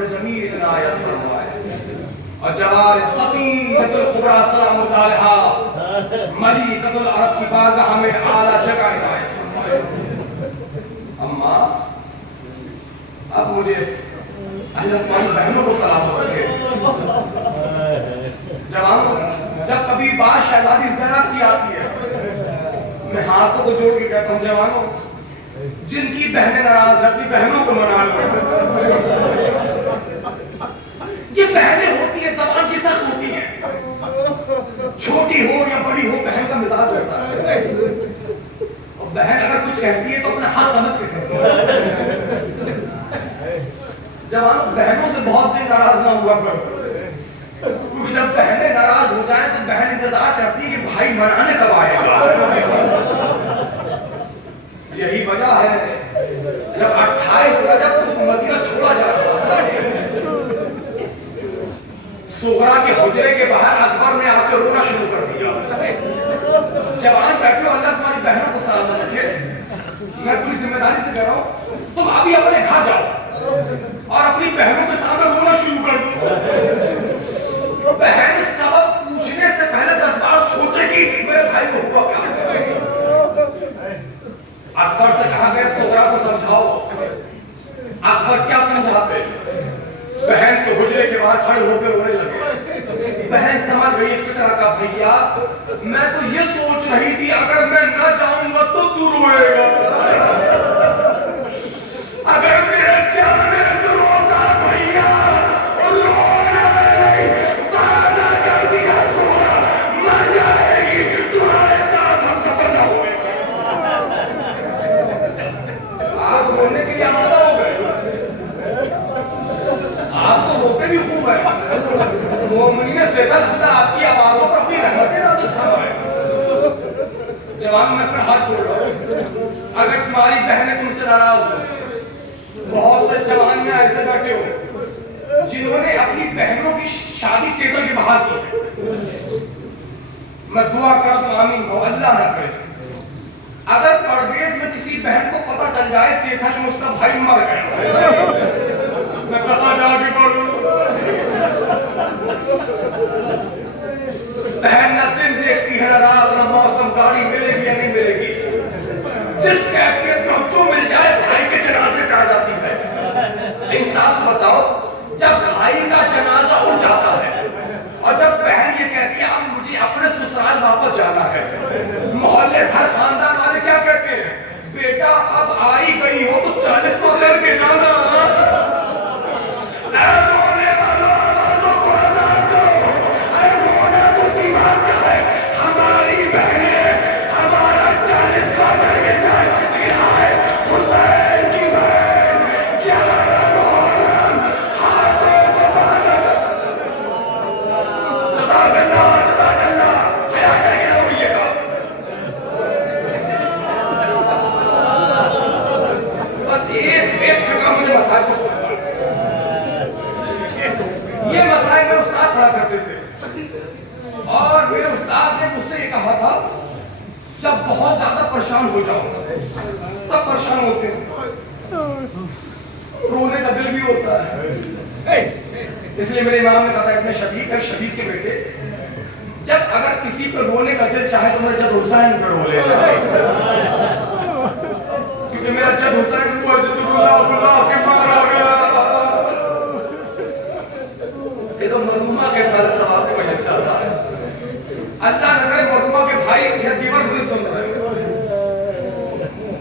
صبر جمیل عنایت فرمائے اور جوار خطیجۃ الکبریٰ سلام اللہ علیہا ملکۃ العرب کی بارگاہ میں اعلیٰ جگہ عنایت فرمائے۔ اماں اب مجھے اللہ تمہاری بہنوں کو سلام کرے۔ جوانوں جب کبھی بات شہزادی زینب کی آتی ہے میں ہاتھوں کو جوڑ کے کہتا ہوں جوانوں جن کی بہنیں ناراض ہیں اپنی بہنوں کو منا لو۔ یہ بہنیں ہوتی ہیں زبان کی سخت ہوتی ہیں، چھوٹی ہو یا بڑی ہو بہن کا مزاج ہوتا ہے اور بہن اگر کچھ کہتی ہے تو اپنا حق سمجھ کے کہتی ہے۔ جوانوں بہنوں سے بہت دن ناراض نہ ہوا کرو کیونکہ جب بہنیں ناراض ہو جائیں تو بہن انتظار کرتی ہے کہ بھائی منانے کب آئے گا۔ یہی وجہ ہے جب 28 رجب کو مدینہ چھوڑا جا رہا تھا سغرا کے حجرے کے باہر اکبر نے آ کے رونا شروع کر دیا۔ جوان بیٹھے ہو اللہ تمہاری بہنوں کو سلامت رکھے۔ میں پوری ذمہ داری سے کہہ رہا ہوں تم ابھی اپنے گھر جاؤ اور اپنی بہنوں کے سامنے رونا شروع کر دو۔ بہن سبب پوچھنے سے پہلے 10 بار سوچے کہ میرے بھائی کو ہوا کیا۔ اکبر سے کہا گیا سغرا کو سمجھاؤ۔ اکبر کیا سمجھاتے؟ بہن کے حجرے کے باہر کھڑے ہو کے رونے لگے۔ بہن سمجھ گئی فکر کا بھیا میں تو یہ سوچ رہی تھی اگر میں نہ جاؤں گا تو تو روئے گا، اگر میرے جانے تو روتا بھیا رونا نہیں، وعدہ کر دیا سغرا مر جائے گی تمہارے ساتھ ہم سفر نہ ہوئے گا۔ آپ رونے کے لیے آمادہ ہو گئے، آپ تو روتے بھی خوب ہے۔ مومنین سے اللہ آپ کی آوازوں پر اپنی رحمتیں نازل فرمائے۔ جوان میں پھر ہاتھ جوڑ رہا ہوں اگر تمہاری بہنیں تم سے ناراض ہو، بہت سے جوانیاں ایسے بیٹھے ہو جنہوں نے اپنی بہنوں کی شادی سیتل کے باہر کی، میں دعا کرتا ہوں آمین ہو اللہ نہ کرے اگر پردیس میں کسی بہن کو پتہ چل جائے سیتل میں اس کا بھائی مر گیا، میں کہاں جا کے پڑھوں؟ بہن نہ دن دیکھتی ہے نہ رات، نہ موسم گاڑی ملے گی یا نہیں ملے گی، جس کیفیت میں جو مل جائے بھائی کے جنازے پہ آ جاتی ہے۔ انصاف سے بتاؤ جب بھائی کا جنازہ اٹھ جاتا ہے اور جب بہن یہ کہتی ہے اب مجھے اپنے سسرال واپس جانا ہے، محلے بھر خاندان والے کیا کہتے ہیں؟ بیٹا اب آئی گئی ہو تو 40واں کر کے جانا۔ ہماری بہنیں ہمارا 40واں کر کے جائے حسین کی بہن کیا ہاتھوں کو باندھا جزاک اللہ حیا کر کے نہ ہوئیے گا۔ ایک فکر مجھے مسائل کو سنتا یہ مسائل میں استاد پڑھا کرتے تھے اور میرے استاد نے مجھ سے یہ کہا تھا جب بہت زیادہ پریشان ہو جاؤ، سب پریشان ہوتے ہیں، رونے کا دل بھی ہوتا ہے، اس لیے میرے امام نے کہا تھا ابن شدید ہے شدید کے بیٹے جب اگر کسی پر رونے کا دل چاہے تو میرے جد حسین پر رو لے کیونکہ میرا جد حسین کو جس اللہ کے مارا گیا یہ تو مرحومہ کے سارے ثواب کی وجہ سے آتا ہے۔ اللہ نہ کرے مرحومہ کے بھائی یہ دیوار نہیں سن رہے،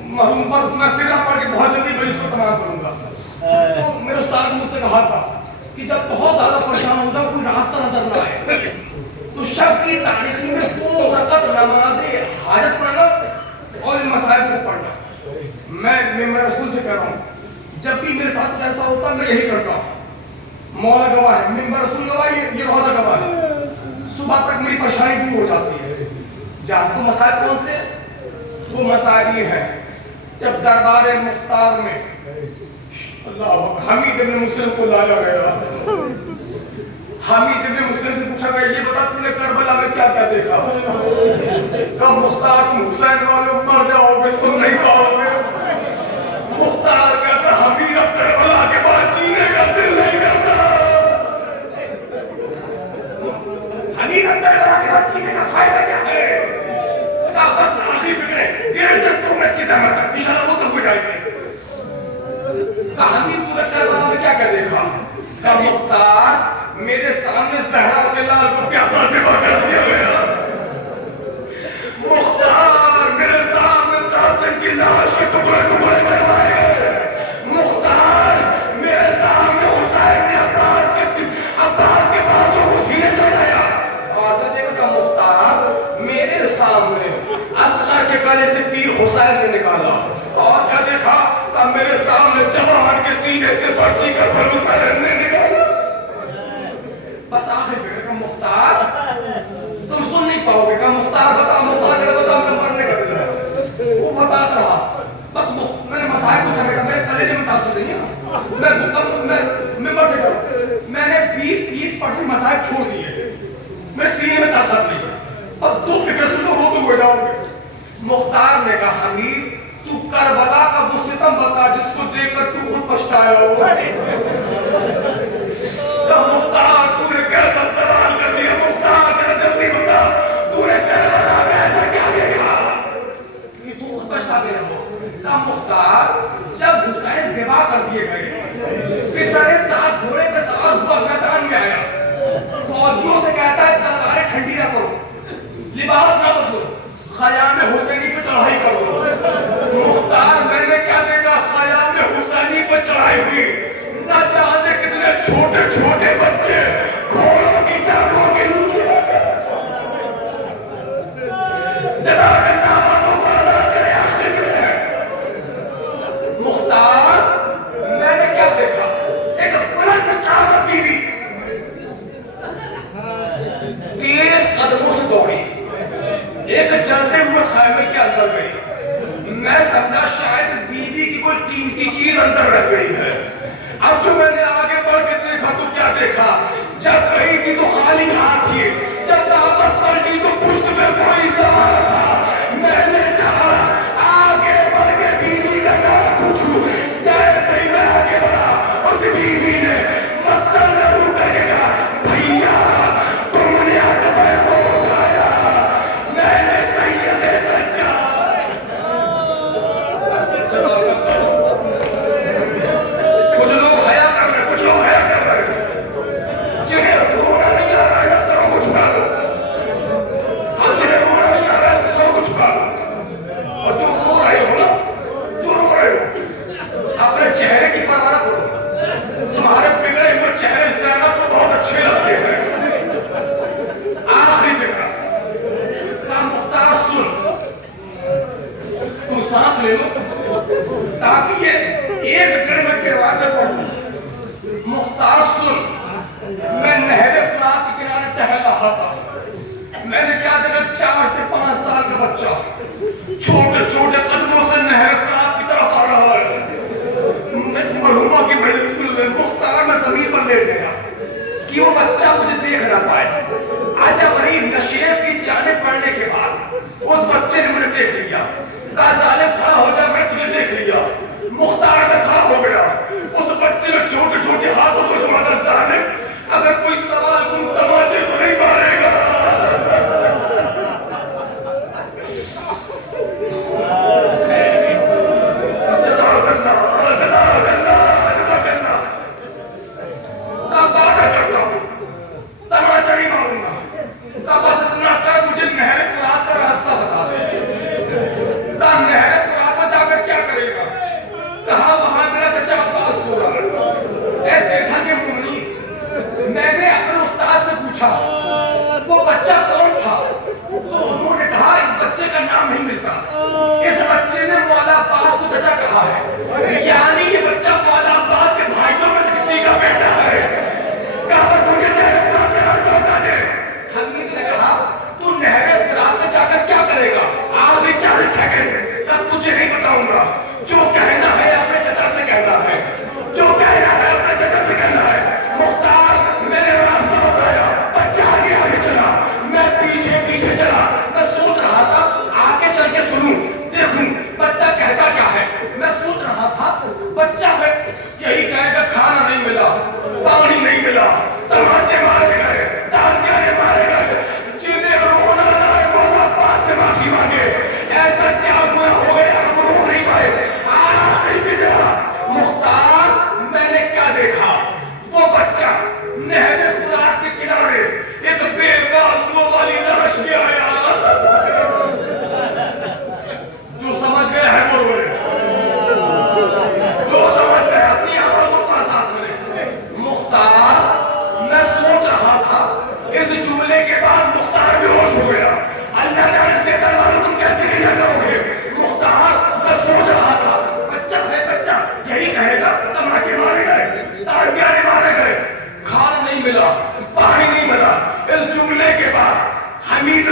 مرحوم بس میں فکر پڑھ کے بہت جلدی میں اس کو تمام کروں گا۔ تو میرے استاد مجھ سے کہا تھا کہ جب بہت زیادہ پریشان ہو جاؤ کوئی راستہ نظر نہ آئے تو شب کی تاریخی میں 2 رکعت نماز حاجت پڑھنا اور ان مسائل کو پڑھنا۔ میں ممبر رسول سے کہہ رہا ہوں جب بھی میرے ساتھ ایسا ہوتا میں یہی کرتا ہوں، مولا گواہ ہے، ممبر رسول گواہ ہے، یہ روزہ گواہ ہے، صبح تک میری پریشانی دور ہو جاتی ہے۔ جہاں تو مسائل کون سے؟ وہ مسائل یہ ہے جب دربار مختار میں اللہ حمید ابن مسلم کو لایا گیا، حمید ابن مسلم سے پوچھا گیا یہ بتا تم نے کربلا میں کیا کیا دیکھا؟ کب مختار تم حسین والے مر جاؤ گے سن نہیں پاؤ گے؟ مختار کہتا حمید اب کربلا کے بعد جینے کا دل نہیں کرتا۔ کہانی پورا کربلا میں کیا کیا دیکھا؟ کہ مختار میرے سامنے زہرا کے لال کو پیاسا سے بکر دیا گیا، مختار میرے سامنے قاسم کی لاش کے ٹکڑے ٹکڑے کروائے گئے، مختار میرے سامنے حسین نے عباس کے بازو کو سینے سے لگایا، اور تو دیکھو کہ مختار میرے سامنے اسلحہ کے گلے سے تیر حسین نے نکالا، اور کیا دیکھا کہ میرے سامنے جوان کے سینے سے برچی کا پھل حسین نے نکالا۔ بس آخر فکر کہ مختار تم سن نہیں پاؤ گے کہ مختار بتا میں مرنے کا دل ہے، وہ بتاتا رہا۔ بس میں نے مصائب کو سمجھا، میرے کلیجے میں تاثر نہیں ہے، میں ممبر سے کروں، میں نے 20-30% مصائب چھوڑ دیے، میرے سینے میں طاقت نہیں ہے، بس تو فکر سن لو روتے ہوئے جاؤ گے۔ مختار نے کہا حمید تو کربلا کا وہ ستم بتا جس کو دیکھ کر تو خود پچھتایا ہو۔ مختار تو نے کیسا سوال کر دیا، مختار میرا جلدی بتا تو نے کربلا میں ایسا کیا دیکھا کہ تو خود پچھتا گیا ہو؟ کہا مختار جب حسین ذبح کر دیے گئے، پسرے ساتھ گھوڑے پہ سوار ہوا میدان میں آیا، فوجیوں سے کہتا ہے تلواریں ٹھنڈی نہ کرو، لباس نہ بدلو، خیام حسینی پہ چڑھائی کرو۔ مختار میں نے کیا دیکھا؟ خیام حسینی پہ چڑھائی ہوئی، نہ جانے کتنے چھوٹے چھوٹے بچے گھوڑوں کی ٹانگوں کے نیچے جزاک اللہ بازو کو آزاد کرے آخر میں۔ مختار میں نے کیا دیکھا؟ ایک بلند قامت بیوی تیز قدموں سے دوڑی، ایک جلتے ہوئے خیمے کے اندر گئی، میں سمجھا شاید اس بیوی کی کوئی قیمتی چیز اندر رہ گئی ہے۔ اب جو میں نے آگے بڑھ کے دیکھا تو کیا دیکھا؟ جب گئی تھی تو خالی ہاتھ تھی، جب واپس پلٹی تو پشت پہ کوئی سوار تھا۔ میں نے چاہا آگے بڑھ کے بیوی کا نام پوچھوں، جیسے ہی میں آگے بڑھا اس بیوی نے مطلب نہ رو کر کے کہا بھیا تم نے اکبر کو اٹھایا، میں نے سید سجاد۔ کچھ لوگ حیا کر رہے، کچھ لوگ حیا کر رہے، جنہیں رونا نہیں آ رہا ہے سروں کو جھکا لو، اور جنہیں رونا نہیں آ رہا ہے سروں کو جھکا لو، اور جو رو رہے ہو نا، جو رو رہے ہو اپنے چہرے کی پرواہ نہ کرو، تمہارے بگڑے ہوئے چہرے زینب کو بہت اچھے لگتے ہیں۔ آخری فکر کا مختار سن، تم سانس لے لو تاکہ یہ ایک ڈیڑھ منٹ کے روایت میں پڑھوں۔ مختار سن، میں نہر فرات کے کنارے ٹہل رہا تھا، میں نے کیا دیکھا 4 سے 5 سال کا بچہ چھوٹے چھوٹے قدموں سے نہر فرات کی طرف آ رہا ہے۔ مرحومہ کی بڑی سن لے، مختار میں زمین پر لیٹ گیا کہ وہ بچہ مجھے دیکھ نہ پائے۔ عجب رہی نشیب کی جانب پڑھنے کے بعد اس بچے نے مجھے دیکھ لیا، کہا ظالم کھڑا ہو جا، میں تجھے دیکھ لیا۔ مختار میں کھڑا ہو گیا، اس بچے نے چھوٹے چھوٹے ہاتھوں کو جوڑا تھا، ظالم اگر کوئی سوال کروں تماچے تو نہیں مارے گا۔ وہ بچہ کون تھا؟ تو انہوں نے کہا اس بچے کا نام نہیں ملتا، اس بچے نے مولا عباس کو چچا کہا ہے، یعنی یہ بچہ مولا عباس کے بھائیوں میں سے کسی کا بیٹا ہے۔ کہا بس مجھے نہر فرات کا راستہ بتا دے۔ حمید نے کہا تو نہر فرات میں جا کر کیا کرے گا؟ آخری 40 سیکنڈ کا تجھے نہیں بتاؤں گا، جو کہنا ہے اپنے چچا سے کہنا ہے، جو کہنا ہے اپنے چچا سے کہنا ہے۔ مختار میں نے راستہ بتایا، بچہ آگے آگے چلا، میں پیچھے پیچھے چلا، میں سوچ رہا تھا آگے چل کے سنوں دیکھوں بچہ کہتا کیا ہے۔ میں سوچ رہا تھا بچہ ہے یہی کہے گا کھانا نہیں ملا، پانی نہیں ملا، تماچے مارے گئے، تازیانے مارے گئے، جنہیں رونا نہ ہے مولا عباس سے معافی مانگے۔ ایسا کیا گناہ ہو گیا ہم رو نہیں پائے؟ آخری فکر مختار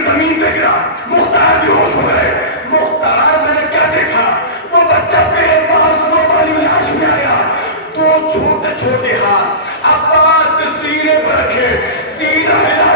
زمین پہ گرا، مختار بے ہوش ہو گئے۔ مختار میں نے کیا دیکھا، وہ بچہ بے بازو والی لاش میں آیا، دو چھوٹے چھوٹے ہاتھ عباس کے سینے پر رکھے، سینہ ہلا